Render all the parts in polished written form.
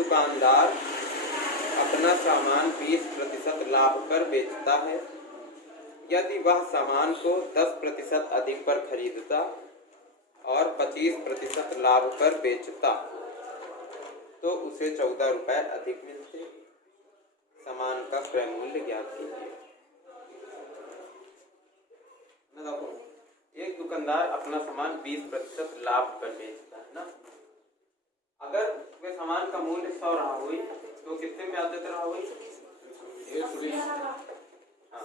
दुकानदार अपना सामान 20% लाभ पर बेचता है। यदि वह सामान को 10% अधिक पर खरीदता और 25% लाभ पर बेचता तो उसे 14 रुपये अधिक मिलते। सामान का क्रय मूल्य ज्ञात कीजिए। देखो, एक दुकानदार अपना सामान 20% लाभ पर बेचता है ना। अगर वे सामान का मूल्य 100 रहा हुई तो कितने में आदत रहा हुई? 120। हाँ,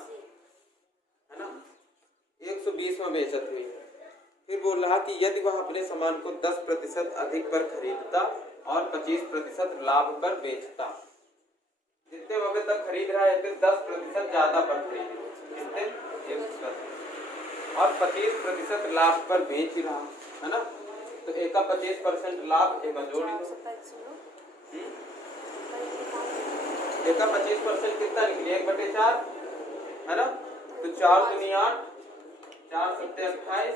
है ना, 120 में बेचत हुई। फिर बोल रहा कि यदि वह अपने सामान को 10% अधिक पर खरीदता और 25% लाभ पर बेचता। जितने वक्त तक खरीद रहा है 10% ज्यादा पर खरीद, कितने? 110 और 25% लाभ पर बेच रहा है ना। तो एक का 25% लाभ, एक जोड़, एक का 25% कितना निकले? 1/4 है ना। तो 4 दूनी 8, 4 सत्ते 28,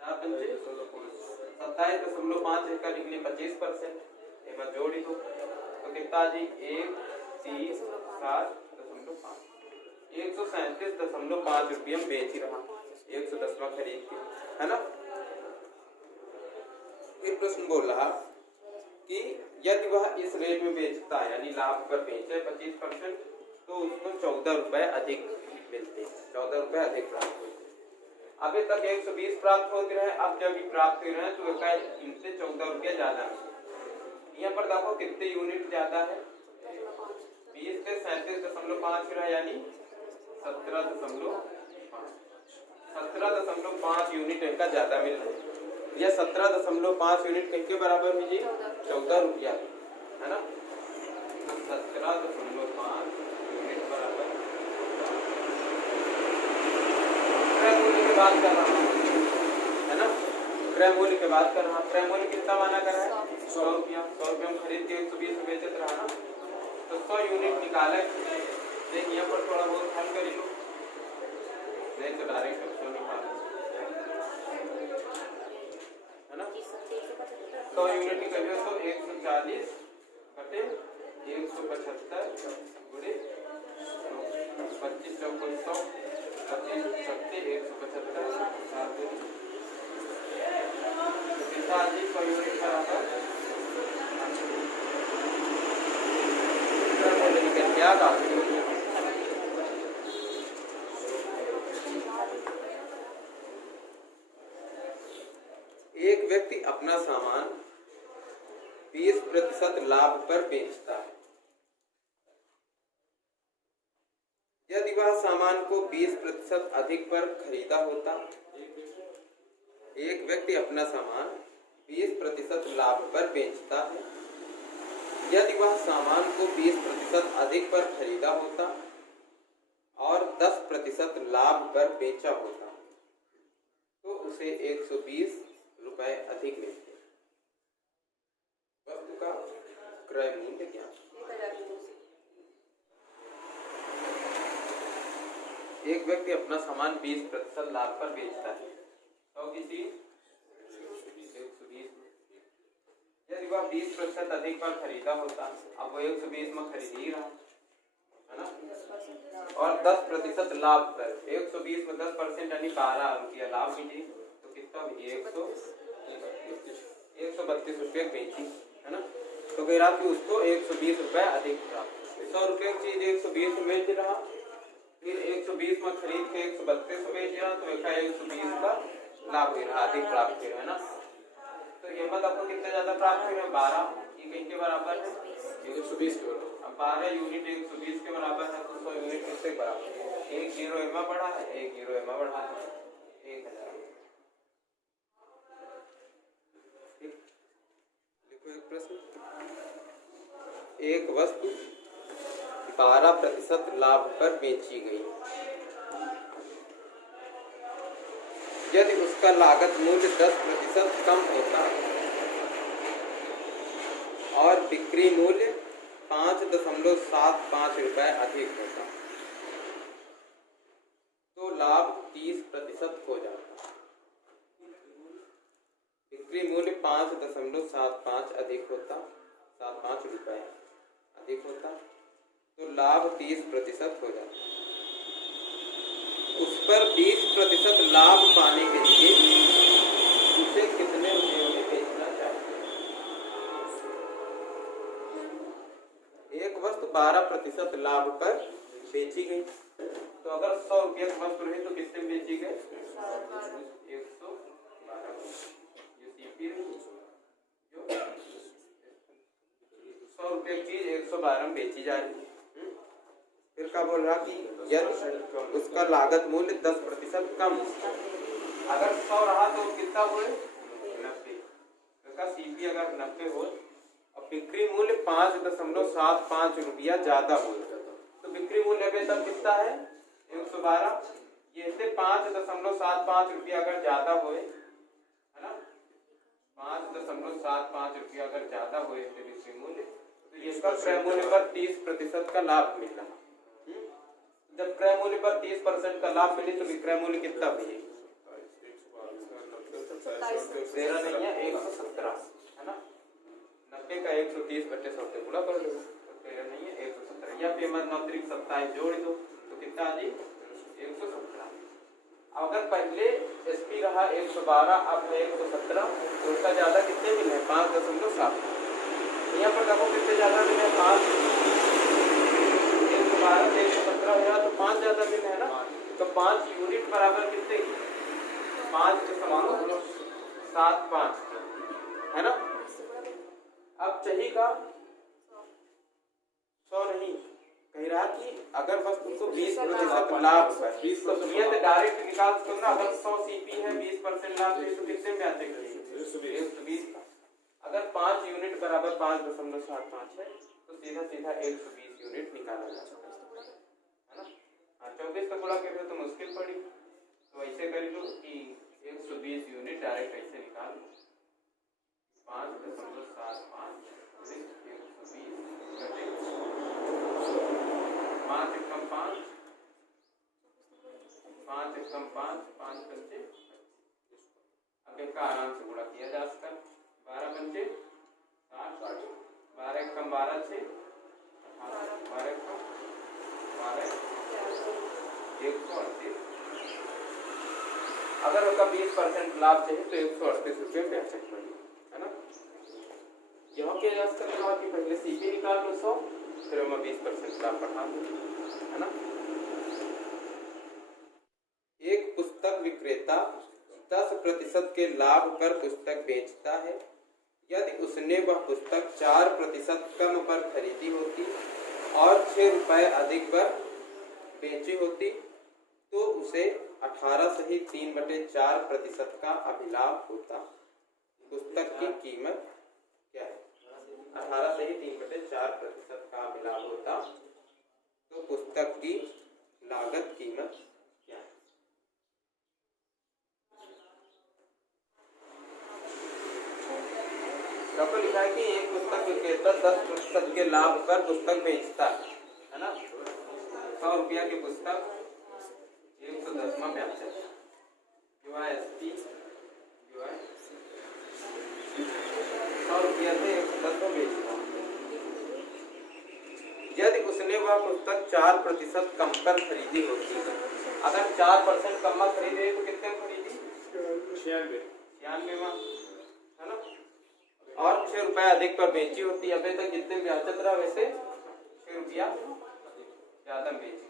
4 पंचे 27.5, एक का निकले 25%, एक बार जोड़ी दो तो कितना जी? 137.5, 137.5 रुपये में बेच रहा, 110 में खरीद के, है ना। फिर प्रश्न बोल रहा कि यदि वह इस रेट में बेचता है यानी लाभ पर बेचे 25% तो उसको 14 रुपए अधिक मिलते, 14 रुपए अधिक प्राप्त होते। अभी तक 120 प्राप्त होते रहे, अब जब भी प्राप्त हो रहे हैं तो इनसे 14 रुपये ज्यादा मिलते। यहाँ पर देखो कितने यूनिट ज्यादा है? 20 से 37.5 रहा यानी 17.5 यूनिट का ज्यादा मिल रहा है। यह 17.5 यूनिट किसके बराबर में जी? 14 रुपया, है ना। 17.5 यूनिट बराबर क्रय मूल्य की बात कर रहा हूँ, है ना। क्रय मूल्य की बात कर रहा हूँ। क्रय मूल्य कितना माना कर रहा है? 100 रुपया। 100 रुपये में खरीद के 120 में बेचत रहा ना। तो 100 यूनिट निकाले। देखिए यहाँ पर थोड़ा बहुत हल कर लो, नहीं तो डायरेक्ट 100 निकालो, है ना। 100 यूनिट निकालिए तो 140 बटे 175 गुणे 25 चौको 100, 25 सत्ते 175, 7 कितना जी? 100 यूनिट बराबर क्या डाल? एक व्यक्ति अपना सामान 20% लाभ पर बेचता है। यदि वह सामान को 20% अधिक पर खरीदा होता। एक व्यक्ति अपना सामान 20% लाभ पर बेचता है। यदि वह सामान को 20% अधिक पर खरीदा होता और 10% लाभ पर बेचा होता तो उसे 120 रुपए अधिक मिलते। वस्तु का क्रय मूल्य क्या? एक व्यक्ति अपना सामान 20% लाभ पर बेचता है तो किसी 120। यदि वह 20% अधिक पर खरीदा होता, अब वो 120 में खरीद ही रहा, है ना। और 10% लाभ पर 120 में 10% यानी 12 रुपया लाभ मिली तो कितना? 132 रुपये बेची, है ना। तो कह रहा कि उसको 120 रुपये अधिक प्राप्त। 100 रुपये की चीज 120 में बेच रहा, फिर 120 में खरीद के 132 में बेच रहा तो 120 का लाभ दे रहा, अधिक प्राप्त कर रहा, है ना। तो ये मत आपको कितना ज्यादा प्राप्त हो रहा है? 12। ये कहीं के बराबर है? 120 के बराबर। अब 12 यूनिट 120 के बराबर है तो 100 यूनिट किसके बराबर है? 1 जीरो एमा बढ़ा है, 1 जीरो एमा बढ़ा है, 1000। लिखो एक प्रश्न। एक वस्तु 12% लाभ पर बेची गई। यदि उसका लागत मूल्य 10% कम होता और बिक्री मूल्य 5.75 रुपए अधिक होता तो लाभ 30% हो जाता। बिक्री मूल्य 5.75 अधिक होता, 7 रुपए अधिक होता तो लाभ 30% हो जाता। उस पर 20% लाभ पाने के लिए उसे कितने रुपये में बेचना चाहिए? एक वस्तु 12% लाभ पर बेची गई, तो अगर 100 रुपये की वस्तु रही तो कितने में बेची गई? 112। ये सीपी रही जो 100 रुपये की चीज 112 में बेची जा रही है। फिर क्या बोल रहा कि यदि उसका लागत मूल्य 10% कम हो, अगर 100 रहा तो कितना हुए? 90। उसका सीपी अगर 90 हो और बिक्री मूल्य 5.75 रुपया ज्यादा हो, तो बिक्री मूल्य अभी तब कितना है? 112। ये से 5.75 रुपया अगर ज्यादा हुए, है ना, 5.75 रुपया अगर ज्यादा हुए बिक्री मूल्य, तो इसका क्रय मूल्य पर 30% का लाभ मिल रहा। जब क्रय मूल्य पर 30% का लाभ मिले तो विक्रय मूल्य कितना मिले? 13 नहीं है 117, है ना। 90 का 130/100 गुणा कर दो, 13 नहीं है 117, या फिर मत 27 जोड़ दो तो कितना आ जाए? 117। अगर पहले एसपी रहा 112, अब है 117, तो उसका ज्यादा कितने मिले? 5.7। यहाँ पर देखो कितने ज्यादा मिले? 5। 112 से 117 हो गया तो 5 ज्यादा मिले, है ना। तो 5 यूनिट बराबर कितने? 5.75, है ना। अब चाहिएगा 100 नहीं, कह रहा कि अगर बस तुमको 20% लाभ है, 20% तो डायरेक्ट निकाल सकते हो ना। अगर 100 सीपी है 20% लाभ है तो कितने में आते हैं? 120 का। अगर 5 यूनिट बराबर 5.75 है तो सीधा सीधा 120 यूनिट निकाला जा सकता है ना। 24 का गुणा करें तो मुश्किल पड़ी, तो ऐसे कर लो कि 120 यूनिट डायरेक्ट ऐसे निकाल लो। 5.75 5 एकम 5, 5 एकम 5, 5 पंचे, अब इसका आराम से गुणा किया जा सकता है। 12 पंचे 60, 12 एकम 12 6, 12 एकम 12 138। अगर उसका 20% लाभ चाहिए तो 138 रुपये पैसे पड़ेगी, है ना। यहाँ क्या जा सकता है कि पहले सीपी निकाल लो 100, फिर मैं 20% लाभ बढ़ा दूँ, है ना। एक पुस्तक विक्रेता 10% के लाभ पर पुस्तक बेचता है। यदि उसने वह पुस्तक 4% कम पर खरीदी होती और 6 रुपए अधिक पर बेची होती तो उसे 18 सही 3/4% का अभिलाभ होता। पुस्तक की कीमत क्या है? 18 सही 3/4% का अभिलाभ होता, तो पुस्तक की लागत कीमत क्या है? तो लिखा है कि एक पुस्तक विक्रेता 10% के लाभ पर पुस्तक बेचता है ना। 100 रुपया की पुस्तक 110 में बेचता है, जो है एसपी जो है 100 रुपया से 110 में बेचता है। यदि उसने वह पुस्तक 4% कम पर खरीदी होती, अगर 4% कम में खरीदे तो कितने में खरीदी? 96 में, है ना। और 6 रुपए अधिक पर बेची होती, अभी तक जितने ब्याज चल रहा वैसे 6 रुपया ज्यादा बेची,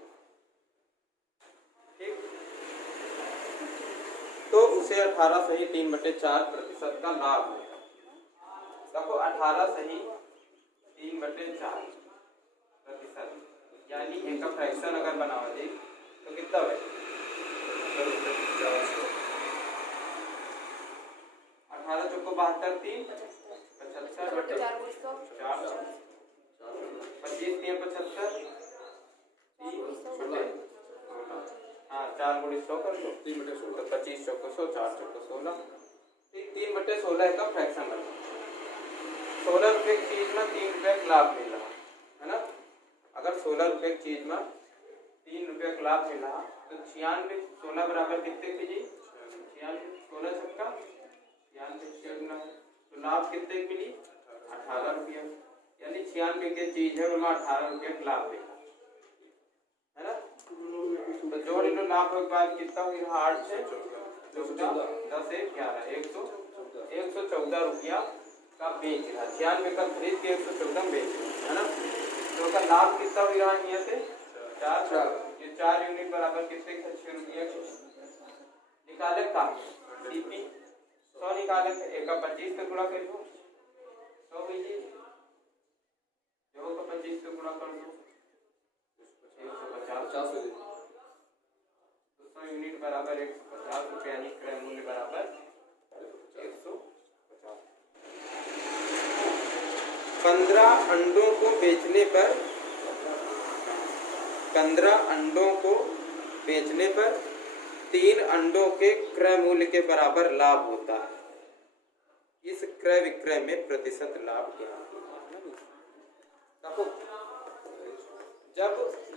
ठीक। तो उसे 18 सही 3/4% का लाभ है। देखो 18 सही 3/4%, यानी इनका फ्रैक्शन अगर बनावा जाए तो कितना है? 18 चौको 72, 3 75 4 25 3 75 हाँ 4 गुणी 100 कर लो, 3/16 तो 25 चौको 100, 4 चौको 16, 3/16 का फ्रैक्शन बना। 16 रुपए की चीज में 3 रुपए का लाभ मिल रहा है ना। अगर 16 रुपए की चीज में 3 रुपए का लाभ मिला तो 96, 16 बराबर कितने की जी? 96, 16 छक्का 96 है, तो लाभ कितने की मिली? 18 रुपया। 96 की चीज है उसमें 18 रुपये लाभ लिखा है ना। तो जोड़ लो लाभ के बाद कितना हुई रहा 8 से 14 10 से 11 114 रुपया का बेच रहा। 96 का खरीद के 114 में बेच रहा है ना। तो उसका लाभ कितना हुई रहा यहाँ से 4। ये 4 यूनिट बराबर कितने 6 रुपये निकाले का सीपी 100 निकाले 1 का 25 से गुणा कर दो 100 लीजिए जो का 25 से गुणा कर दो 150 तो 100 यूनिट बराबर 150 रुपये यानी क्रय मूल्य बराबर 150। 15 अंडों को बेचने पर 3 अंडों के क्रय मूल्य के बराबर लाभ होता है। इस क्रय विक्रय में प्रतिशत लाभ क्या है। जब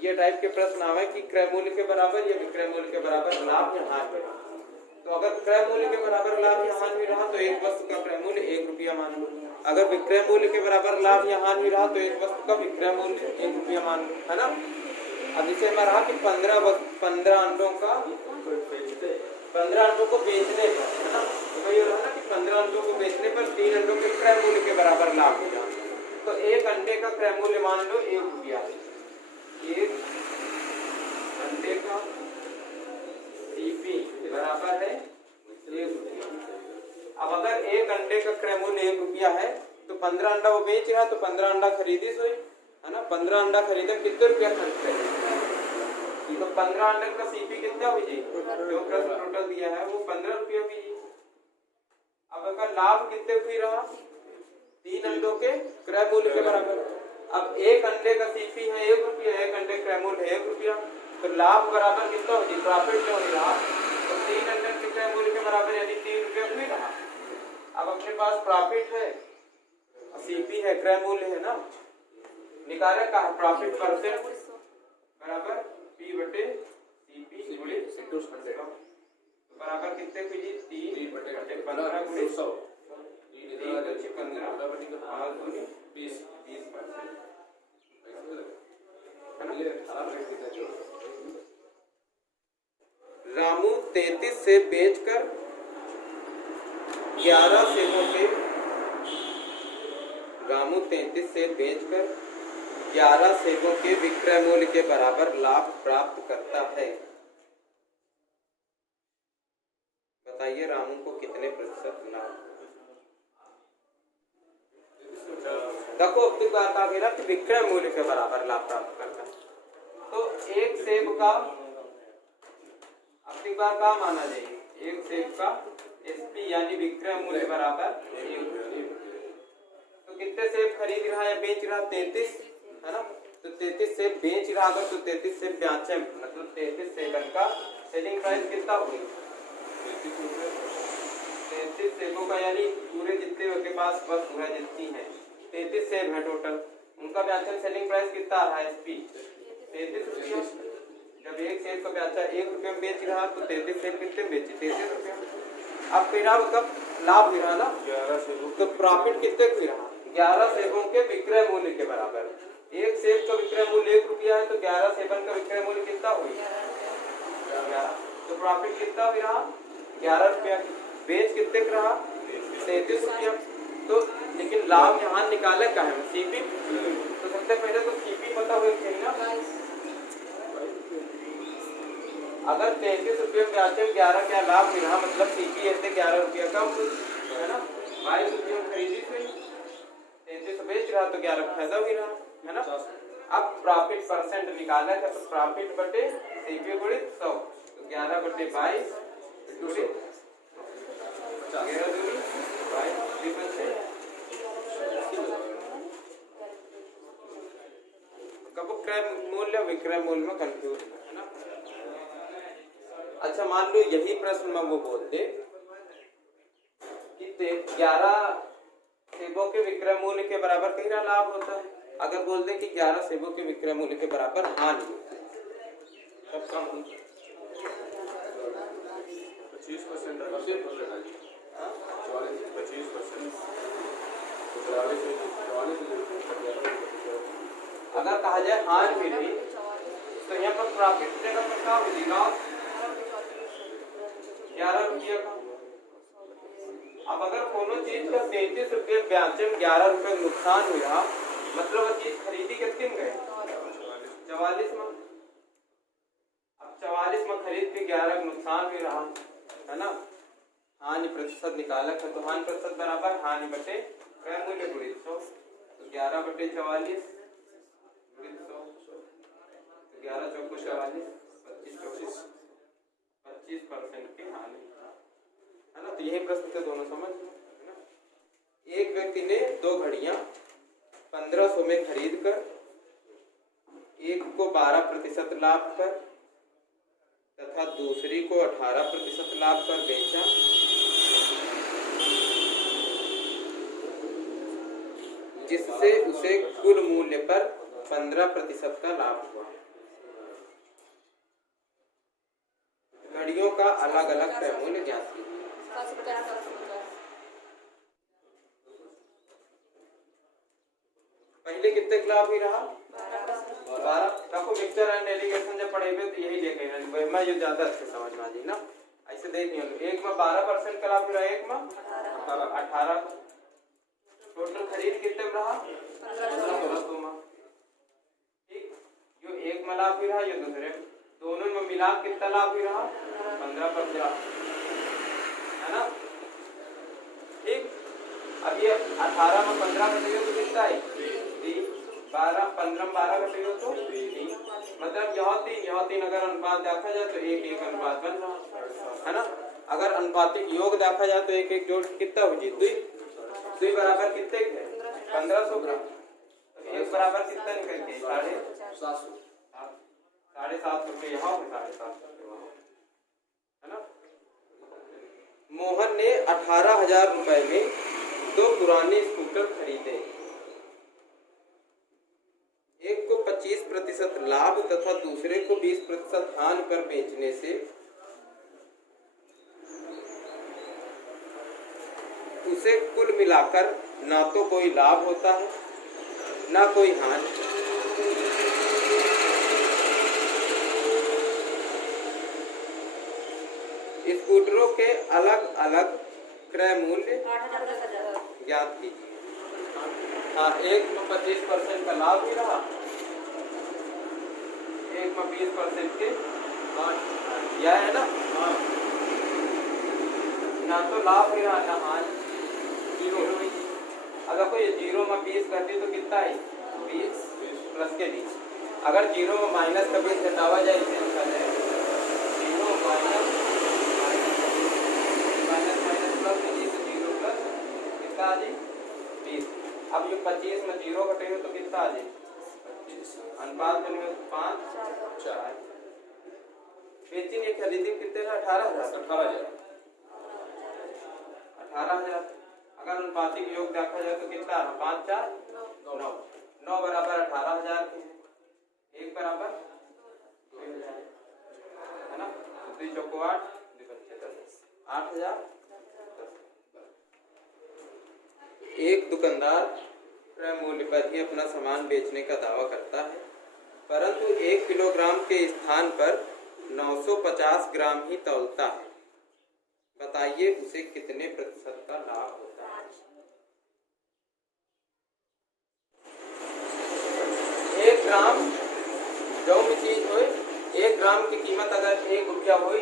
ये टाइप के प्रश्न आवे कि क्रय मूल्य के बराबर या विक्रय मूल्य के बराबर लाभ या हानि में, तो अगर क्रय मूल्य के बराबर लाभ या हानि रहा तो एक वस्तु का क्रय मूल्य 1 रुपया मान लो। अगर विक्रय मूल्य के बराबर लाभ या हानि रहा तो एक वस्तु का विक्रय मूल्य 1 रुपया मान लो, है ना। अब इसे मैं रहा कि 15 अंडों को बेचने पर, है ना। तो ये रहा ना कि 15 अंडों को बेचने पर 3 अंडों के क्रय मूल्य के बराबर लाभ होगा। तो एक अंडे का क्रय मूल्य मान लो 1 रुपया। एक अंडे का सीपी बराबर है 1 रुपया। अब अगर एक अंडे का क्रय मूल्य 1 रुपया है तो 15 अंडा वो बेच रहा, तो 15 अंडा खरीदी सोई, है ना। 15 अंडा खरीदे कितने रुपया खर्च करें, तो 15 अंडे का सीपी कितना हुई जी, जो प्रश्न टोटल दिया है वो 15 रुपया हुई जी। अब अगर लाभ कितने हुई रहा 3 अंडों के क्रय मूल्य के बराबर। अब एक अंडे का सीपी है 1 रुपया, एक अंडे क्रय मूल्य है 1 रुपया, तो लाभ बराबर कितना हो जी, प्रॉफिट जो हो रहा तो 3 अंडे के क्रय मूल्य के बराबर यानी 3 रुपया हुई रहा। अब अपने पास प्रॉफिट है सीपी है क्रय मूल्य है ना, निकाले का प्रॉफिट परसेंट बराबर P बटे सीपी गुणित 100 बराबर कितने हुई जी 3 बटे 15 गुणित 100 रामू 33 से बेचकर 11 सेबों के 11 सेबों के विक्रय मूल्य के बराबर लाभ प्राप्त करता है। बताइए रामू को कितने प्रतिशत लाभ। देखो अब तक बात आ गई ना कि विक्रय मूल्य के बराबर लाभ प्राप्त करता है। तो एक सेब का अब तक बार क्या माना जाएगी, एक सेब का एसपी यानी विक्रय मूल्य बराबर 1। तो कितने सेब खरीद रहा है या बेच रहा 33, है ना। तो 33 सेब बेच रहा था तो 33 सेब बेचे, मतलब 33 सेबन का सेलिंग प्राइस कितना हुई 33 सेबों का, यानी पूरे जितने उनके पास वस्तु है जितनी है 33 सेब है टोटल, उनका बेचन सेलिंग प्राइस कितना आ रहा है एसपी 33 रुपया। जब एक सेब का बेचा 1 रुपये में बेच रहा तो 33 सेब कितने में बेचे 33 रुपया। अब फिर कब लाभ भी रहा ना 11 सेबों, तो प्रॉफिट कितने भी रहा 11 सेबों के विक्रय मूल्य के बराबर। एक सेब का विक्रय मूल्य 1 रुपया है तो 11 सेबन का विक्रय मूल्य कितना हुई 11, तो प्रॉफिट कितना भी रहा 11 रुपया। बेच कितने का रहा 33 रुपया। तो लेकिन लाभ यहाँ निकाले का है सीपी, तो सबसे पहले तो सीपी पता हुआ चाहिए ना। अगर 33 रुपये में बेचे 11 क्या लाभ भी रहा, मतलब सीपी ऐसे 11 रुपया कम है ना। 22 रुपये में खरीदी थी 33 बेच रहा तो 11 फायदा भी रहा, है ना। अब प्रॉफिट परसेंट निकाला है तो प्रॉफिट बटे सीपी गुणित 100, तो 11 बटे 22 गुणित 22 कब क्रय मूल्य विक्रय मूल्य में कंफ्यूज है ना। अच्छा मान लो यही प्रश्न में वो बोल दे कि 11 सेबों के विक्रय मूल्य के बराबर कितना लाभ होता है। अगर बोल दे कि 11 सेबों के विक्रय मूल्य के बराबर हानि होती है, तब कम 25% कहा जाए हानि भी हुई तो यहाँ पर प्रॉफिट की जगह पर क्या हुई लॉस 11 रुपये का। अब अगर कोनो चीज का 33 रुपये बेचे में 11 रुपये नुकसान हुआ मतलब वो चीज खरीदी कितने में गए 44 में। अब 44 में खरीद के 11 नुकसान भी रहा है ना। हानि प्रतिशत निकाला है तो हानि प्रतिशत बराबर हानि बटे क्रय मूल्य गुणित 100 तो 11 बटे 44 गुणित 100 11 चौको 44 25% की हानि है ना। तो यही प्रश्न से दोनों समझ है ना। एक व्यक्ति ने 2 घड़ियां 1500 में खरीद कर एक को 12% लाभ पर तथा दूसरी को 18% लाभ पर बेचा। जिससे उसे कुल मूल्य पर 15% का लाभ हुआ। घड़ियों का अलग अलग क्रय मूल्य ज्ञात कीजिए। पहले कितने लाभ ही रहा 12। देखो मिक्सचर एंड एलिगेशन जब पढ़ेंगे तो यही देखेंगे मैं ये ज्यादा अच्छे समझ में आ जाए ना। ऐसे देखिए एक में 12% का लाभ रहा एक में 18। टोटल खरीद कितने में रहा 1500 में। ठीक जो एक में लाभ भी रहा ये दूसरे दोनों में मिला कितना लाभ भी रहा 15% है ना। ठीक अब ये 18 में 15 घटेगा तो कितना है 12 15 में 12 घटेगा तो 3 मतलब यह 3 अगर अनुपात देखा जाए तो 1-1 अनुपात बन रहा है ना। अगर अनुपातिक योग देखा जाए तो 1-1 जोड़ कितना हो जी 2 बराबर कितने 1500 ग्राम। एक बराबर कितना निकल के 750 रुपये यहाँ 750 है ना। मोहन ने 18,000 रुपए में 2 पुराने स्कूटर खरीदे। एक को 25% लाभ तथा दूसरे को 20% हानि पर बेचने से उसे कुल मिलाकर ना तो कोई लाभ होता है ना कोई हानि। स्कूटरों के अलग अलग क्रय मूल्य ज्ञात कीजिए। हाँ एक में 25% का लाभ भी रहा एक में 20% के यह है ना। हाँ ना तो लाभ भी रहा ना हानि 0। अगर कोई 0 में 20 करती तो कितना है 20 प्लस के 20। अगर 0 में माइनस का 20 घटावा जाए इसे हम कर रहे 0 माइनस प्लस 0 प्लस कितना आ जाए 20। अब ये 25 में 0 घटेगा तो कितना आ जाए 25 अनुपात बनेगा 5-4। बेची ने खरीदी कितने का 18,000 अगर अनुपातिक योग देखा जाए तो कितना 5-4 9 बराबर 18,000 के 1 बराबर 2,000 है ना। 2 चौको 8 8,000। एक दुकानदार क्रय मूल्य पर ही अपना सामान बेचने का दावा करता है परंतु 1 किलोग्राम के स्थान पर 950 ग्राम ही तौलता है। बताइए उसे कितने प्रतिशत का लाभ होता है। 1 ग्राम जो भी चीज हो 1 ग्राम की कीमत अगर 1 रुपया हुई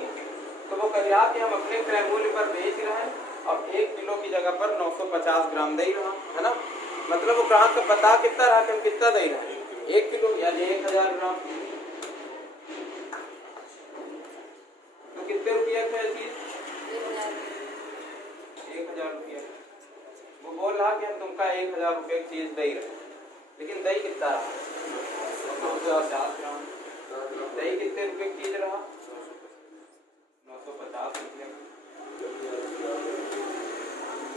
तो वो करिया कि हम अपने क्रय मूल्य पर बेच रहे हैं और 1 किलो की जगह पर 950 ग्राम दे रहा है ना। मतलब वो ग्राहक का पता कितना रहा कि हम कितना दे रहे हैं 1 किलो यानी 1000 ग्राम तो कितने रुपये का चीज 1000 रुपया। वो बोल रहा कि हम तुमका 1000 रुपये की चीज दे रहे लेकिन दही कितना रहा 950 ग्राम। दही कितने रुपये की चीज रहा 950 रुपये।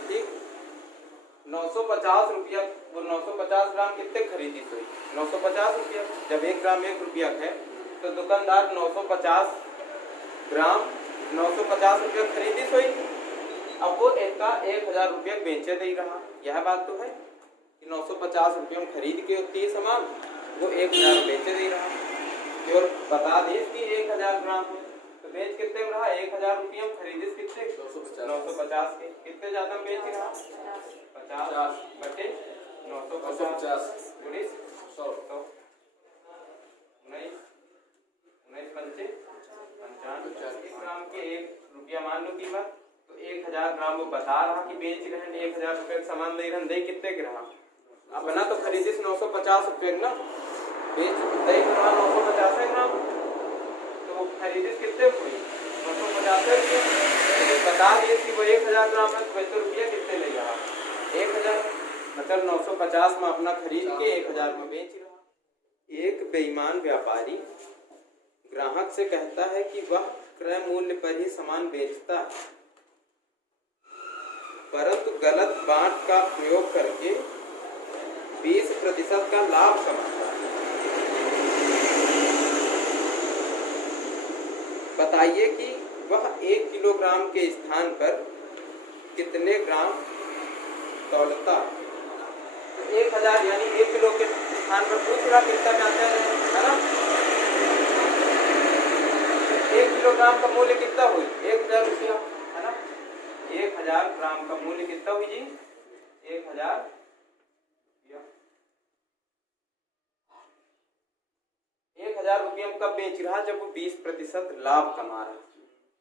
ठीक 950 रुपया वो 950 ग्राम कितने खरीदी हुई 950 रुपया। जब 1 ग्राम 1 रुपया है तो दुकानदार 950 ग्राम 950 रुपया खरीदी हुई। अब वो इनका 1000 रुपया बेचे दे रहा। यह बात तो है कि 950 रुपये में खरीद के होती है सामान वो 1000 बेच दे रहा और बता दे कि 1000 ग्राम है, तो बेच कितने में रहा 1000 रुपये में, खरीदे कितने 950 के, कितने ज्यादा बेच रहा 50 बटे 950 19 पंचे 55 ग्राम के 1 रुपया मान लो कीमत, तो 1000 ग्राम वो बता रहा कि बेच रहे हैं 1000 रुपये का सामान दे रहे हैं, दे कितने के रहा अपना तो खरीदे 950 रुपये ना, बेच दही रहा 950 ग्राम, तो खरीदे कितने हुई 950 रुपये, बता दिए कि वो 1000 ग्राम है, तो रुपया कितने ले रहा 1000, मतलब 950 में अपना खरीद के 1000 में बेच रहा। एक बेईमान व्यापारी ग्राहक से कहता है कि वह क्रय मूल्य पर ही सामान बेचता है, परंतु गलत बांट का प्रयोग करके 20% का लाभ कमाता है। बताइए कि वह 1 किलोग्राम के स्थान पर कितने ग्राम तौलता। तो 1000 यानी 1 किलो के स्थान पर दूसरा कितना जाता है ना, 1 किलोग्राम का मूल्य कितना हुई 1000 रुपया है ना, 1000 ग्राम का मूल्य कितना हुई जी 1000 रुपये में कब बेच रहा जब वो 20% लाभ कमा रहा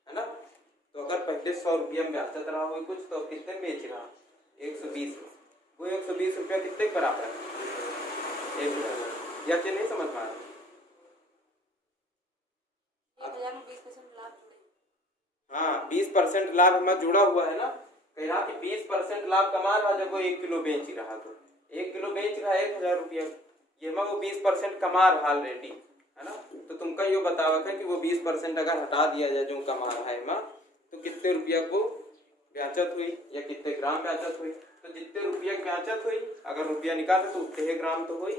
है ना। तो अगर पहले 100 रुपया में बेचता रहा हो कुछ, तो कितने बेच रहा 120, वो 120 रुपया कितने बराबर है 1000, या कि नहीं समझ पा रहा। 20% लाभ हमें जुड़ा हुआ है ना, कह रहा कि 20% लाभ कमा रहा जब वो 1 किलो बेच रहा, तो 1 किलो बेच रहा 1000 रुपया, ये में वो 20% कमा रहा ऑलरेडी है ना। तो तुमका ये बतावा है कि वो 20% अगर हटा दिया जाए जो कमा रहा है माँ, तो कितने रुपया को ब्याचत हुई या कितने ग्राम ब्याचत हुई। तो जितने रुपया की ब्याचत हुई अगर रुपया निकाले तो उतने ग्राम तो हुई,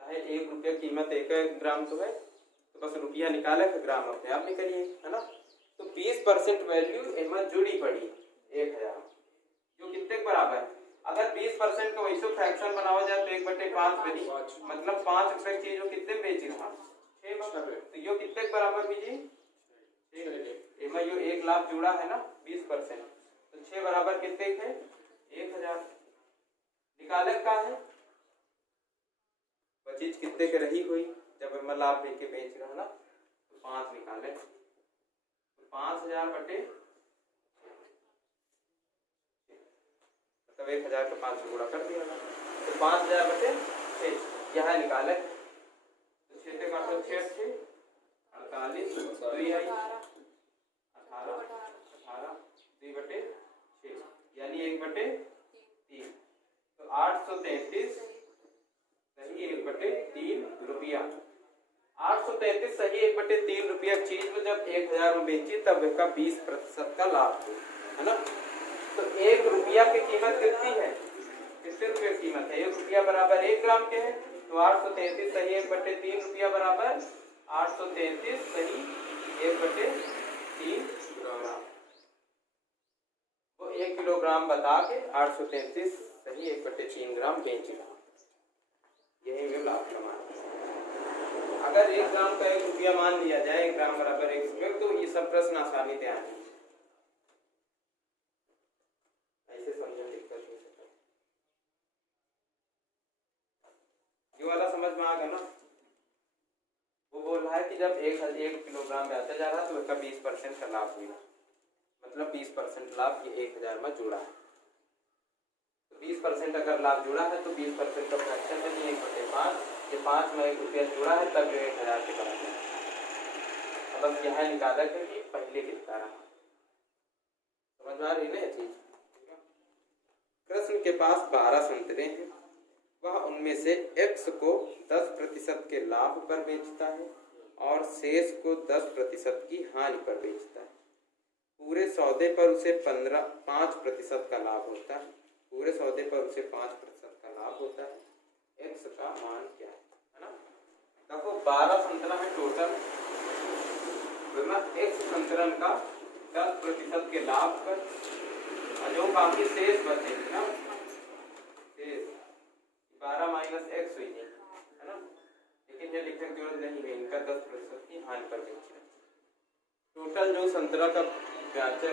चाहे 1 रुपया कीमत 1 ग्राम तो है, तो बस रुपया निकाले फिर ग्राम अपने आप निकलिए है ना। तो 20% वैल्यू एम जुड़ी पड़ी 1000, जो कितने बराबर है। अगर 20% का वैसे फ्रैक्शन बनावा जाए तो 1/5 बनी, मतलब 5 रुपए चीज वो कितने बेच रहा 6, तो यो कितने बराबर भी जी एम यो 1 लाख जुड़ा है ना 20%, तो 6 बराबर कितने है 1000। निकाले का है वो चीज कितने के रही हुई जब एम लाभ लेके बेच रहा है ना, तो 5 निकाले, तो 5000 बटे तब 1000 का 5 गुणा कर दिया, तो 5000 बटे 6 यहाँ निकाले, तो 6 से काटो 6 से 48 2 है 18 2 बटे 6 यानी 1/3, तो 833 सही 1/3 रुपया। 833 सही 1/3 रुपया चीज को जब 1000 में बेची तब इसका 20% का लाभ है ना। तो 1 रुपया की कीमत कितनी है, कितने रुपये की कीमत है 1 रुपया बराबर 1 ग्राम के है, तो 833 सही 1/3 रुपया बराबर 833 सही 1/3 ग्राम। वो 1 किलोग्राम बता के 833 सही 1/3 ग्राम बेच रहा, यही में लाभ कमाना। अगर 1 ग्राम का 1 रुपया मान लिया जाए 1 ग्राम बराबर 1 रुपये, तो ये सब प्रश्न आसानी से आने वाला समझ में आ गया ना। वो बोल रहा है कि जब 1 किलोग्राम बेचा जा रहा तो उसका 20% का लाभ हुआ, मतलब 20% लाभ ये 1000 में जुड़ा है। तो 20% अगर लाभ जुड़ा है तो 20% का फ्रैक्शन है 1/5, ये 5 में 1 रुपया जुड़ा है तब जो 1000 के बराबर है। अब हम यहाँ निकाला कि पहले कितना रहा, समझ में आ रही है चीज। कृष्ण के पास 12 संतरे हैं, वह उनमें से X को 10% के लाभ पर बेचता है और शेष को 10% की हानि पर बेचता है। पूरे सौदे पर उसे 5% का लाभ होता है, पूरे सौदे पर उसे 5% का लाभ होता है। X का मान क्या है ना। देखो 12 संतरा है टोटल, X संतरन का 10% के लाभ पर, जो बाकी शेष बचे ना 12 - x हुई है है ना, लेकिन ये लिखने की जरूरत नहीं है, इनका 10% की हानि पर बेच रहे। टोटल जो संतरा का ब्याज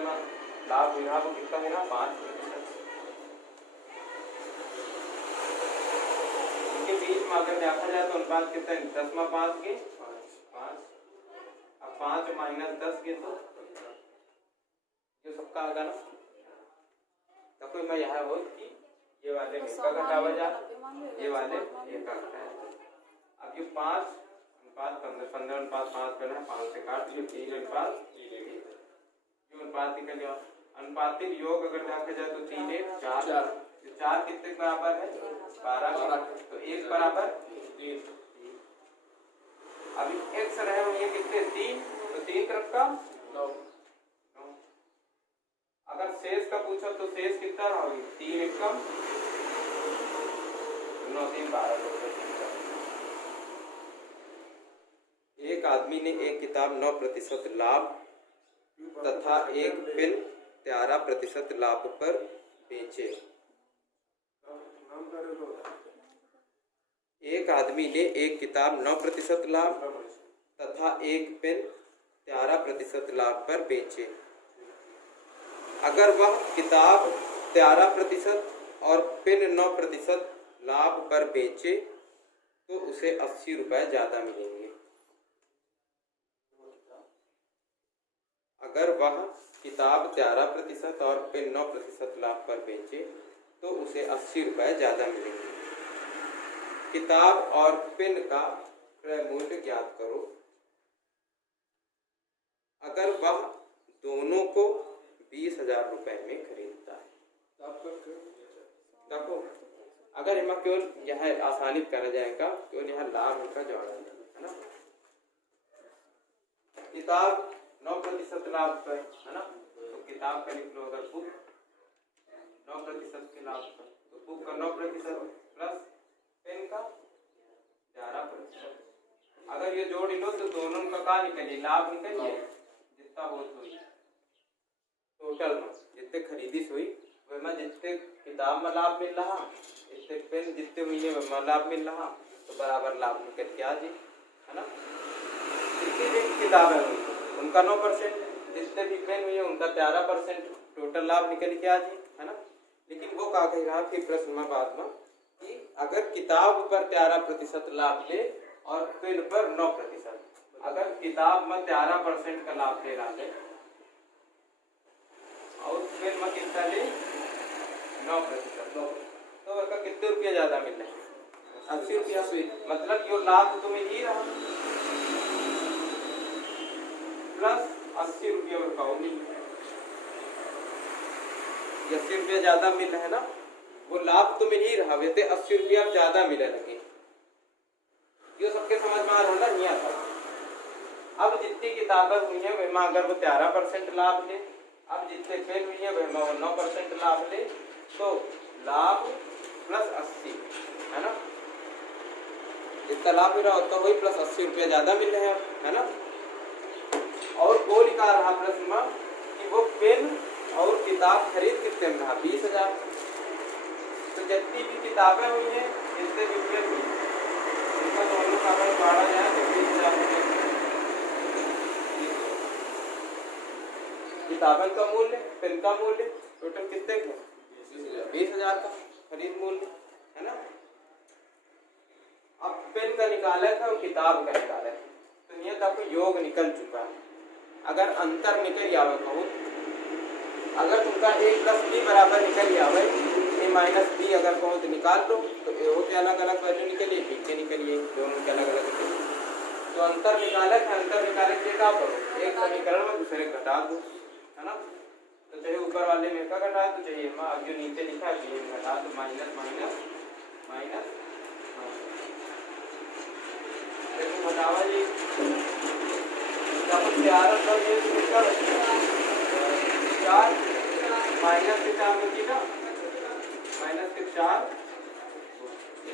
लाभ मिला वो कितना मिला 5%। इनके बीच में अगर देखा जाए तो अनुपात कितना है 10/5 के 5। अब 5 माइनस 10 के तो ये सबका आएगा ना। तो कोई मैं यहाँ हो कि ये वाले में का घटावा जाए, ये वाले ये का घटाया। अब ये 5 अनुपात 15 अनुपात 5 करना है, 5 से काट लियो 3 अनुपात 3 जो अनुपात निकल गया। अनुपातिक योग अगर देखा जाए तो 3 1 4 4 कितने बराबर है 12 तो 1 बराबर 3। अभी x रहे हुए कितने 3 तो 3 तरफ का 9। अगर शेष का पूछो तो शेष कितना रहा 3 1 कम 9 3 12। एक आदमी ने एक किताब 9% लाभ तथा एक पेन 13% लाभ पर बेचे। एक आदमी ने एक किताब 9% लाभ तथा एक पेन 13% लाभ पर बेचे। अगर वह किताब 13% और पेन 9% लाभ पर बेचे तो उसे 80 रुपए ज्यादा मिलेंगे। अगर वह किताब 13% और पेन 9% लाभ पर बेचे तो उसे 80 रुपए ज्यादा मिलेंगे। किताब और पेन का क्रय मूल्य ज्ञात करो। अगर वह दोनों को 20,000 रुपए में खरीदता है। देखो अगर इमा केवल यह आसानी करा जाएगा केवल यहाँ लाभ का जोड़ा है ना। किताब 9% लाभ पर है ना, तो किताब का लिख लो अगर बुक 9% के लाभ पर तो बुक का 9% प्लस पेन का 11%। अगर ये जोड़ लो तो दोनों का क्या निकलिए लाभ निकलिए जितना बहुत हुई टोटल में जितने खरीदी हुई वह जितने किताब में लाभ मिल रहा इतने पेन जितने हुई है वह लाभ मिल रहा तो बराबर लाभ निकल के आ जी है ना। जितनी भी किताबें हुई उनका 9%, जितने भी पेन हुई है उनका 13% टोटल लाभ निकल के आ जी है ना। लेकिन वो क्या कहेगा फिर प्रश्न में बाद में कि अगर किताब पर 13% लाभ ले और पेन पर 9%, अगर किताब में 13% का लाभ ले रहा है और पेन में कितना ले 9% तो उसका कितने रुपया ज्यादा मिल रहे हैं 80 रुपया। मतलब ये लाभ तुम्हें ही रहा प्लस 80 रुपया का 80 रुपया ज्यादा मिल रहा है ना, वो लाभ तो मिल ही रहा वैसे 80 रुपया ज्यादा मिले लगे। ये सबके समझ में आ रहा ना नहीं आता। अब जितनी किताबें हुई है वह अगर वो 13% लाभ ले, अब जितने पेन हुई है वह 9% लाभ ले तो लाभ प्लस 80 है ना। जितना लाभ मिल रहा होता वही प्लस 80 रुपया ज्यादा मिल रहे हैं है ना। और वो लिखा रहा प्रश्न में कि वो पेन और किताब खरीद कितने में रहा 20,000। तो जितनी भी किताबें हुई हैं जितने भी पेन हुई उनका दोनों का अगर बाढ़ा जाए तो 20,000 किताबें का मूल्य पेन का मूल्य टोटल कितने के 20,000 का खरीद मूल्य है ना। अब पेन का निकाला था और किताब का निकाला था तो ये तक योग निकल चुका है। अगर अंतर निकल आवे बहुत, अगर तुमका a प्लस b बराबर निकल आवे a माइनस b अगर कहो तो निकाल लो तो a के अलग अलग वैल्यू निकलिए b के निकलिए दोनों के अलग अलग निकलिए। तो अंतर निकाले थे, अंतर निकाले के क्या करो एक समीकरण में दूसरे घटा दो है ना। तो चाहे ऊपर वाले में का घटा तो चाहिए जो नीचे लिखा है b घटा दो माइनस माइनस माइनस देखो घटावा जी 4 माइनस के 4 होगी ना माइनस के 4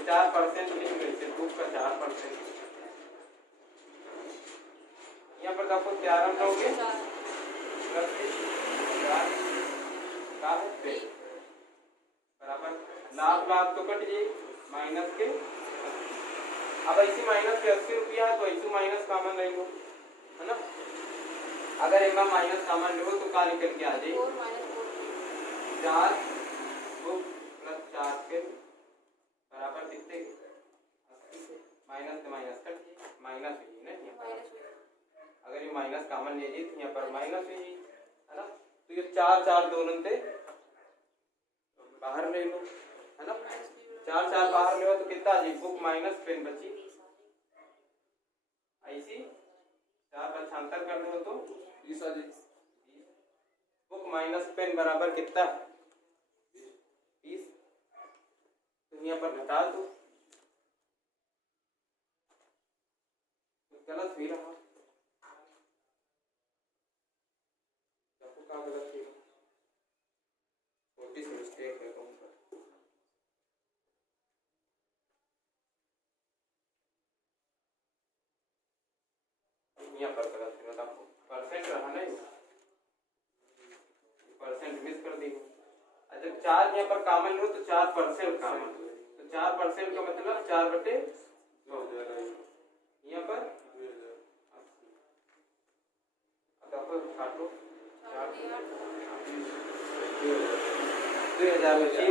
4% नहीं मिलते बुक का 4%। यहाँ पर आपको 11 लोगे बराबर लाभ लाभ तो कट जाए माइनस के। अब ऐसी माइनस के 80 रुपया है तो ऐसी माइनस कामन ले लो, है ना। अगर एक माइनस कामन लो तो क्या निकल के आ जाए 4 प्लस 4 के बराबर कितने, माइनस से माइनस कट जाए, माइनस हुई ना, अगर ये माइनस कामन ले जी तो यहाँ पर माइनस हुई, है ना। तो ये 4 4 दोनों से बाहर ले लो, है ना। 4 4 बाहर ले तो कितना आ जाए, बुक माइनस पेन बची, ऐसी 4 पक्षांतर कर दो तो 20 आ जाए। बुक माइनस पेन बराबर कितना 20, तो यहाँ पर घटा दो, गलत भी रहा, क्या गलत थी, छोटी सी मिस्टेक है कहूँ पर। यहाँ पर गलत थी, मतलब परसेंट रहा नहीं, परसेंट मिस कर दी। जब 4 यहाँ पर कॉमन लो तो 4% कॉमन, तो 4% का मतलब 4/100 यहाँ पर काटो 2000 बची,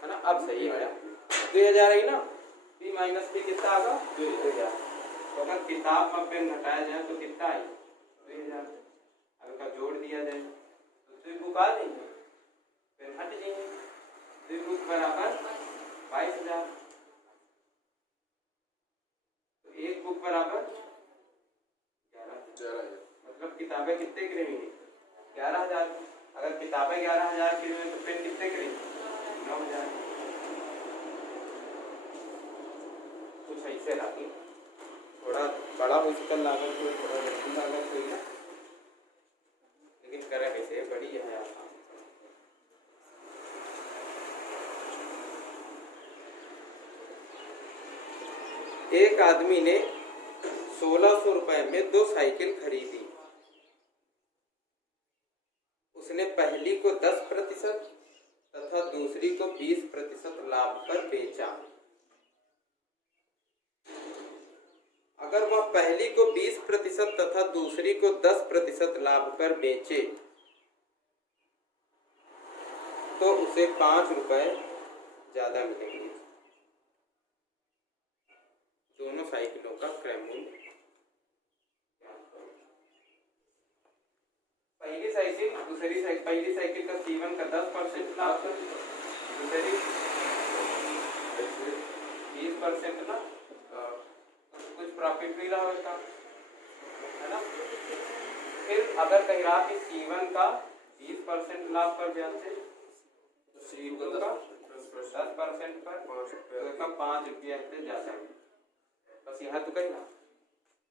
है ना। अब सही है 2000 है ना, बी माइनस के कितना आगा 2000, तो अगर किताब में पेन घटाया जाए तो कितना आई 2000, अगर का जोड़ दिया जाए तो 2 बुक आ जाएंगे, पेन हट जाएंगे, 2 बुक बराबर 22,000, तो 1 बुक बराबर 11,000, मतलब किताबें कितने की रहेंगी 11,000, अगर किताबें 11,000 की रहेंगी तो पेन कितने की रहेंगी 9,000। कुछ ऐसे रखी, थोड़ा बड़ा हो सकता लागत कोई, थोड़ा जल्दी लागत कोई ना, लेकिन करे कैसे बड़ी है आसान। एक आदमी ने 1600 रुपए में 2 साइकिल खरीदी, उसने पहली को 10% तथा दूसरी को 20% लाभ पर बेचा। अगर वह पहली को 20% तथा दूसरी को 10% लाभ पर बेचे तो उसे 5 रुपए ज्यादा मिलेंगे। दोनों साइकिलों का क्रय मूल्य, पहली साइकिल दूसरी साइकिल, पहली साइकिल का C1 का 10% लाभ, दूसरी 20% ना, कुछ प्रॉफिट भी रहा उसका, है ना। फिर अगर कह रहा कि C1 का 20% लाभ पर ब्याज से, C2 का 10% पर, तो इसका 5 रुपया से ज्यादा, बस यहाँ तो कही ना,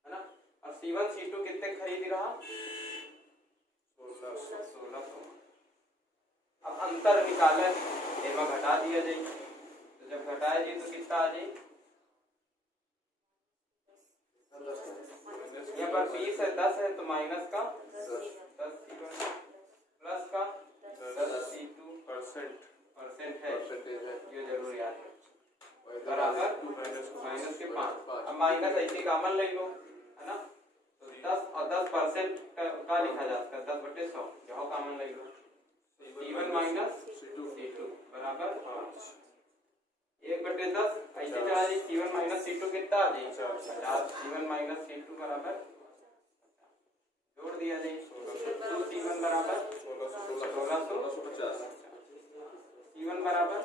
है ना। और C1 C2 कितने खरीद रहा 1600। अब अंतर निकाले, इनमें घटा दिया जाए, तो जब घटाया जाए तो कितना आ जाए, यहाँ पर 20 है 10 है तो माइनस का 10 प्लस का 10 C2 परसेंट है, ये जरूर याद है, बराबर माइनस के 5। अब माइनस ऐसे कॉमन ले लो, है ना, तो 10 और 10% का लिखा जाता है 10/100, यहाँ कॉमन ले लो, C1 माइनस C2 बराबर 5, 1/10 ऐसे चला जाए, C1 माइनस C2 कितना आ जाए 50, C1 माइनस C2 बराबर, जोड़ दिया जाए 2 C1 बराबर 1650, C1 बराबर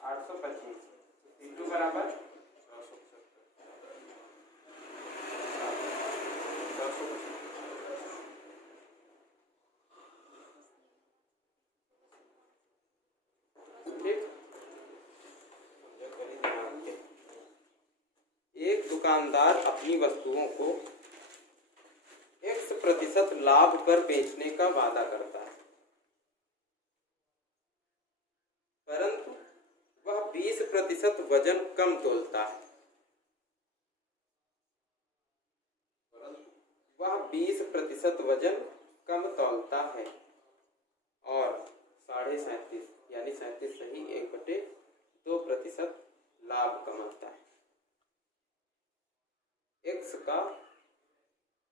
825, C2 बराबर 450। एक दुकानदार अपनी वस्तुओं को X% लाभ पर बेचने का वादा करता है, परंतु वह 20% वजन कम तोलता है, वह 20% वजन कम तौलता है और 37.5 यानी 37 सही 1/2% लाभ कमाता है। x का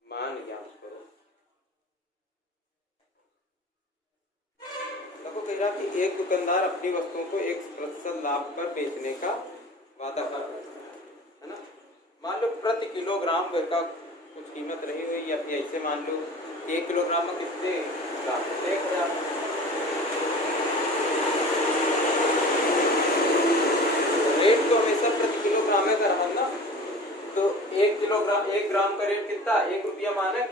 मान ज्ञात करो। देखो कह रहा कि एक दुकानदार अपनी वस्तुओं को x% लाभ पर बेचने का वादा कर रहा है ना। मान लो प्रति किलोग्राम का कुछ कीमत रही हुई, या फिर ऐसे मान लो 1 किलोग्राम में कितने लाभ होते हैं? 1000। रेट तो हमेशा प्रति किलोग्राम में कर रहा ना, तो 1 ग्राम का रेट कितना? 1 रुपया मानक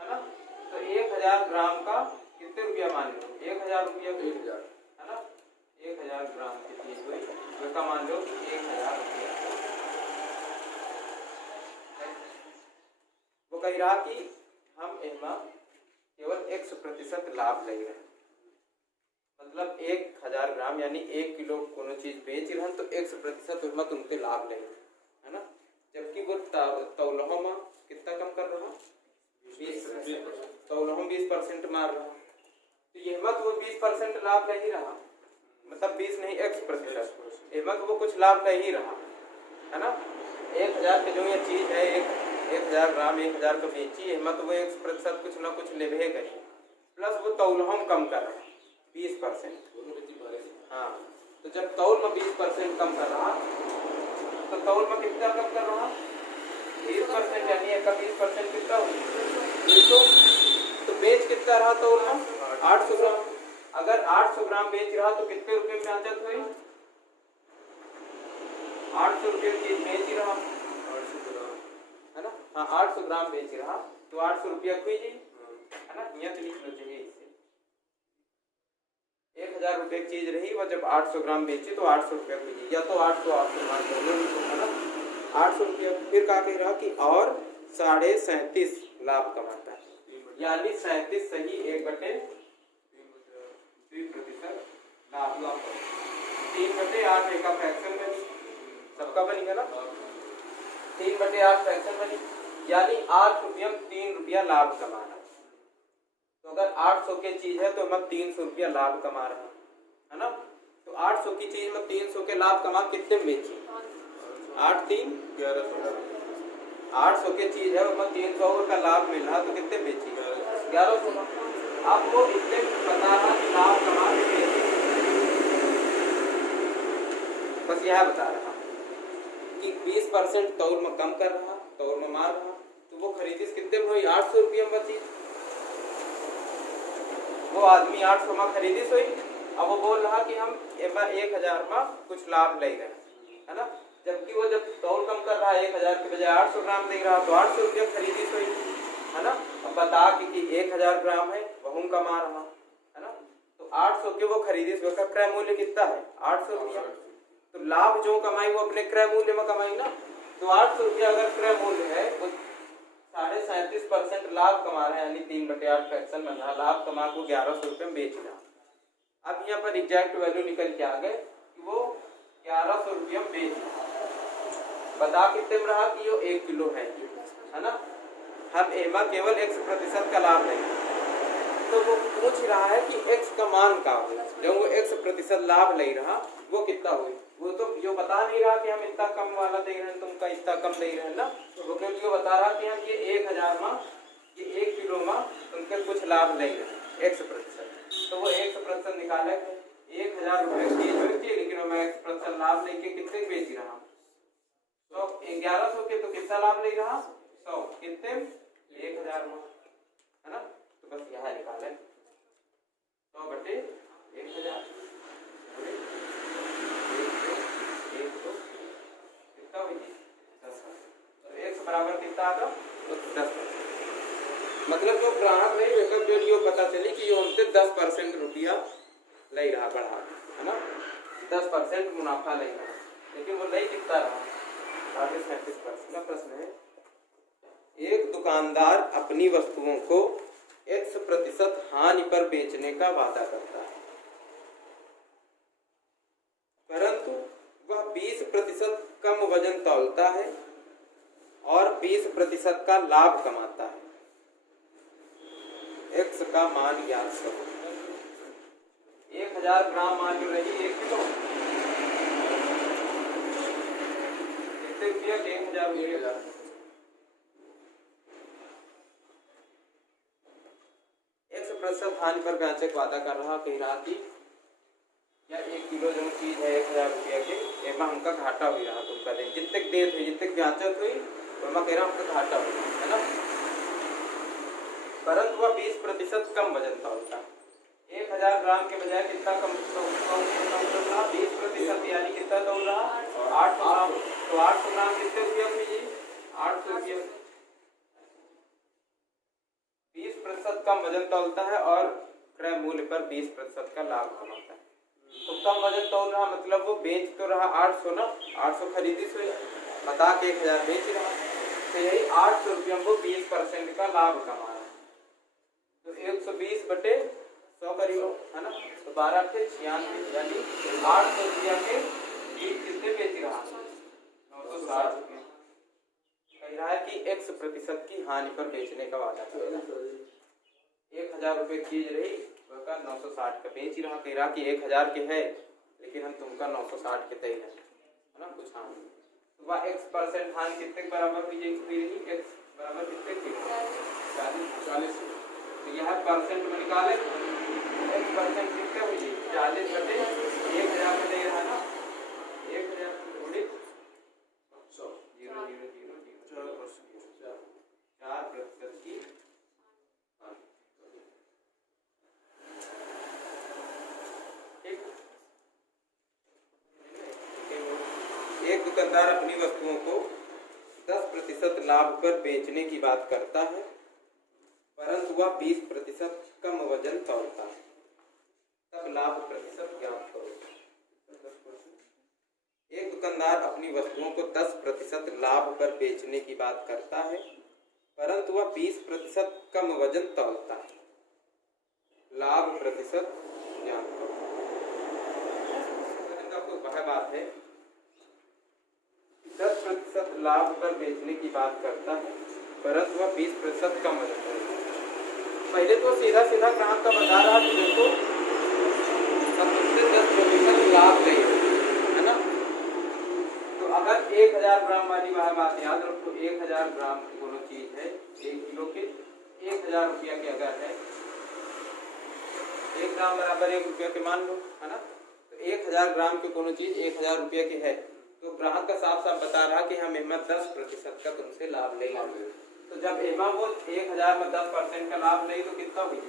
है ना। तो 1000 ग्राम का कितने रुपया मान लो? 1000 रुपया है ना। 1000 ग्राम की चीज हुई, उसका मान लो 1000 रुपया। वो कह रहा कि हम इसमें केवल x% लाभ ले रहे हैं, मतलब 1000 ग्राम यानी 1 किलो कोनो चीज बेच रहे हैं तो x% उसमें तुमसे लाभ ले है ना। जबकि वो तौलहों में कितना कम कर रहा? 20%। तौलहों 20% मार रहा, तो ये मत वो 20% लाभ ले ही रहा, मतलब 20 नहीं x%, ये मत वो कुछ लाभ ले ही रहा है ना। 1000 की जो ये चीज है, 1000 ग्राम 1000 का बेची है, मत वो 1% कुछ ना कुछ लेवे गई, प्लस वो तौलहों कम कर रहा 20%। हाँ, तो जब तौल में 20% कम कर रहा तो तौल में कितना कम कर रहा? 20%, यानी एक का 20% कितना हो? तो बेच कितना रहा तौल में? 800 ग्राम। अगर 800 ग्राम बेच रहा तो कितने रुपए में बचत हुई? 800 रुपये की चीज बेच रहा है ना। हाँ, 800 ग्राम बेच रहा तो 800 रुपया हुई जी है ना। नियत लिख लो चाहिए इससे। 1000 रुपये की चीज रही, वह जब 800 ग्राम बेची तो 800 रुपया हुई, या तो 800 ग्राम है ना। 800 रुपया। फिर कहा कह रहा कि और 37.5 लाभ कमाता है, यानी 37 सही 1/2% लाभ। 3/8 एक का फ्रैक्शन बनी, सबका बनी है ना। 3/8 फ्रैक्शन बनी, यानी 8 रुपया 3 रुपया लाभ कमाना। तो अगर 800 की चीज है तो हम 300 रुपया लाभ कमा रहा है ना। तो 800 की चीज में 300 के लाभ कमा कितने में बेची? 8 3 1100। 800 की चीज है उसमें 300 का लाभ मिल रहा तो कितने बेची? 1100। अब वो इतने बता रहा कि लाभ कमा के बेची, बस यह बता रहा कि 20% तौल में कम कर रहा, तौल में मार रहा, तो वो खरीदी कितने में हुई? 800 रुपया में बची। वो आदमी 800 में खरीदी सोई, अब वो बोल रहा कि हम 1000 में कुछ लाभ ले रहे है ना। जबकि वो जब तौल कम कर रहा है 1000 के बजाय 800 ग्राम दे रहा तो 800 रुपया खरीदी सोई है ना। अब बता कि 1000 ग्राम है वह कमा रहा है ना। तो 800 के वो खरीदी सोई का क्रय मूल्य कितना है? 800 रुपया। तो लाभ जो कमाई वो अपने क्रय मूल्य में कमाई ना। तो 800 रुपया अगर क्रय मूल्य है, वो 37.5% लाभ कमा रहे हैं, यानी 3/8 फ्रैक्शन बन रहा, लाभ कमा को 1100 रुपये में बेच रहा। अब यहाँ पर एग्जैक्ट वैल्यू निकल के आ गए कि वो 1100 रुपये में बेच रहा। बता कितने में रहा कि वो 1 किलो है ना। हम एमा केवल x% का लाभ लेंगे, तो वो पूछ रहा है कि x का मान का हो, जब वो x% लाभ ले रहा वो कितना हुई? वो तो जो बता नहीं रहा कि हम इतना कम वाला दे रहे हैं, तुमका इतना कम दे रहे हैं ना। वो क्योंकि बता रहा कि हम ये 1000 में, ये 1 किलो में तुमके कुछ लाभ ले रहे हैं x%। तो वो x% निकाले 1000 रुपये की चीज बेची, लेकिन मैं x% लाभ लेके कितने बेच रहा? तो 1100 के तो कितना लाभ ले रहा? 100 कितने? 1000 में है ना। तो बस यहाँ निकाले 100/1000 कितना हुई? 10। तो x बराबर कितना आ गया? 10%। मतलब जो ग्राहक नहीं बेकर जो लियो पता चली कि ये उनसे 10% रुपया ले रहा बढ़ा है ना। 10% मुनाफा ले रहा, लेकिन वो नहीं कितना रहा? 37%। का प्रश्न है, एक दुकानदार अपनी वस्तुओं को x% हानि पर बेचने का वादा करता है, परंतु वह 20% कम वजन तौलता है और 20% का लाभ कमाता है। x का मान ज्ञात करो। 1000 ग्राम मान लो रही 1 किलो, कितने रुपया? 1000 रुपया। X% हानि पर बेचक वादा कर रहा, कह रहा कि या 1 किलो जो चीज है 1000 रुपया के, एमा हमका घाटा हुई रहा, तुमका दे जितने देत हुई जितने बेचत हुई तो कह रहा हमका घाटा हुई है ना। परंतु वह 20% कम वजन था उसका। 1000 ग्राम के बजाय कितना कम तौल रहा? 20%, यानी कितना तौल रहा? 800 ग्राम। तो 800 ग्राम कितने रुपया हुई जी? 800 रुपया। 20% कम वजन तौलता है और क्रय मूल्य पर 20% का लाभ कमाता है। तो कम वजन तौल रहा मतलब वो बेच तो रहा 800 ना, 800 खरीदी से बता के 1000 बेच रहा, तो यही 800 रुपया वो 20% का लाभ कमा रहा है। तो 120 बटे 100 करीब है ना, तो 12 के 96, यानी 800 रुपया के कितने बेच रहा? 960 रुपया। कह रहा है कि X% की हानि पर बेचने का वादा करेगा। 1000 रुपये चीज रही वह 960 का बेच रहा, कह रहा कि 1000 के है लेकिन हम तुमका 960 के तय है ना कुछ। हाँ, तो वह X% हानि कितने के बराबर हुई? X बराबर कितने की? 40। तो यह परसेंट में निकाले, X% कितने हुई? 40 बटे 1000 का दे रहा ना, 1000 गुणित 4% की। एक दुकानदार अपनी वस्तुओं को 10% लाभ पर बेचने की बात करता है, परंतु वह 20% कम वजन तौलता है, तब लाभ प्रतिशत ज्ञात करो। एक दुकानदार अपनी वस्तुओं को 10% लाभ पर बेचने की बात करता है, परंतु वह 20% कम वजन तौलता है, लाभ प्रतिशत ज्ञात करो। वह बात है 10% लाभ पर बेचने की बात करता है, परंतु वह 20% कम वजन तौलता है। पहले तो सीधा सीधा ग्राहक का बता रहा कि देखो सबसे 10% लाभ ले है ना। तो अगर 1000 ग्राम वाली वह बात याद रखो, 1000 ग्राम की कोनो चीज है 1 किलो के 1000 रुपया के अगर है, 1 ग्राम बराबर 1 रुपया के मान लो है ना। तो 1000 ग्राम की कोनो चीज 1000 रुपया की है, तो ग्राहक का साफ साफ बता रहा कि हम एमा 10% का तुमसे लाभ लेंगे। तो जब एमा वो 1000 में 10% का लाभ ले तो कितना हुई?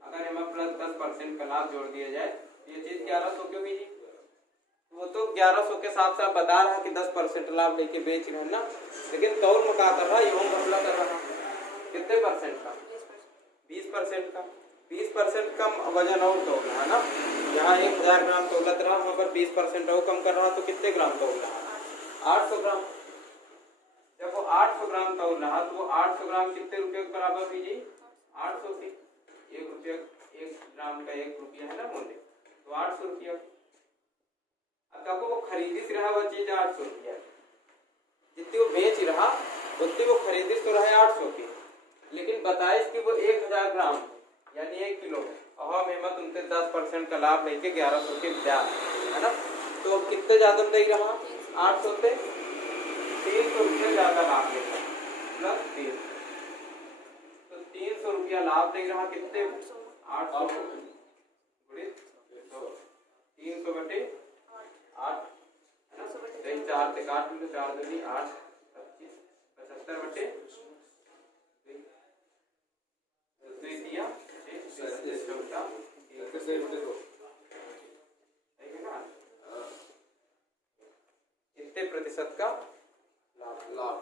अगर एमा प्लस 10% का लाभ जोड़ दिया जाए ये चीज 1100 की हुई जी। वो तो 1100 के साथ साथ बता रहा कि 10% लाभ लेके बेच रहे हैं ना, लेकिन तौल में क्या कर रहा? यूं घपला कर रहा। कितने परसेंट का? 20% का। 20% कम वजन और तौल रहा है ना। यहाँ 1000 ग्राम तौलत रहा, वहाँ पर 20% और कम कर रहा, तो कितने ग्राम तौल रहा? 800 ग्राम। जब वो 800 ग्राम तौल रहा तो वो 800 ग्राम कितने रुपए के बराबर हुई जी? 800 की। 1 रुपया 1 ग्राम का 1 रुपया है ना मूल्य, तो 800 रुपया। अब वो खरीदी से रहा वह चीज 800 रुपया, जितनी वो बेच रहा उतनी वो खरीदी तो रहे 800 की, लेकिन बताए कि वो 1000 ग्राम यानी 1 किलो है और हम हिम्मत उनसे 10% का लाभ लेके 1100 के ब्याज है ना। तो कितने ज्यादा दे रहा? 800 से 300 रुपया ज्यादा लाभ लेता प्लस 300, तो 300 रुपया लाभ दे रहा। कितने? 800 गुणित 300 बटे 8 है ना। 4 से काट लो, 4 दूनी 8, 25, 75 बटे 2 कितने प्रतिशत का लाभ?